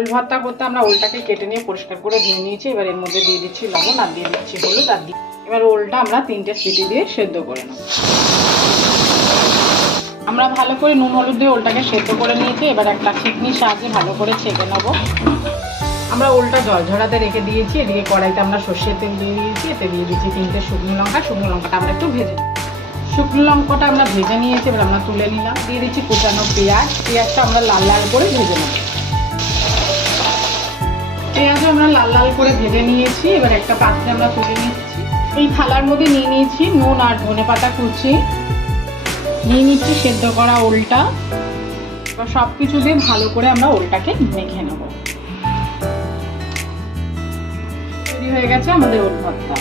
ওল ভর্তা করতে আমরা ওলটাকে কেটে নিয়ে পরিষ্কার করে ধুয়ে নিয়েছি। এবার এর মধ্যে দিয়ে দিচ্ছি লবণ আর দিয়ে দিচ্ছি হলুদ আর দিয়ে এবার ওলটা আমরা 3টে সিটি দিয়ে সেদ্ধ করে নেব। আমরা ভালো করে নুন হলুদ দিয়ে ওলটাকে সেদ্ধ করে নিয়েছি। এবার একটা ছিকনির সাহায্যে ভালো করে ছেঁকে নেব। আমরা ওলটা জল ঝরাতে রেখে দিয়েছি। এদিকে কড়াইতে আমরা সর্ষের তেল দিয়ে দিয়েছি। এতে দিয়ে দিচ্ছি 3টে শুকনো লঙ্কা। শুকনো লঙ্কাটা আমরা একটু ভেজে শুকনো লঙ্কাটা আমরা ভেজে নিয়েছি। এবার আমরা তুলে নিলাম। দিয়ে দিচ্ছি কুচানো পেঁয়াজ। পেঁয়াজটা আমরা লাল লাল করে ভেজে নেব। পেঁয়াজও আমরা লাল লাল করে ভেজে নিয়েছি। এবার একটা পাত্রে আমরা তুলে নিচ্ছি। এই থালার মধ্যে নিয়ে নিয়েছি নুন আর ধনেপাতা কুচি, নিয়ে নিচ্ছি সেদ্ধ করা ওলটা। এবার সব কিছু দিয়ে ভালো করে আমরা ওলটাকে মেখে নেব। তৈরি হয়ে গেছে আমাদের ওল ভর্তা।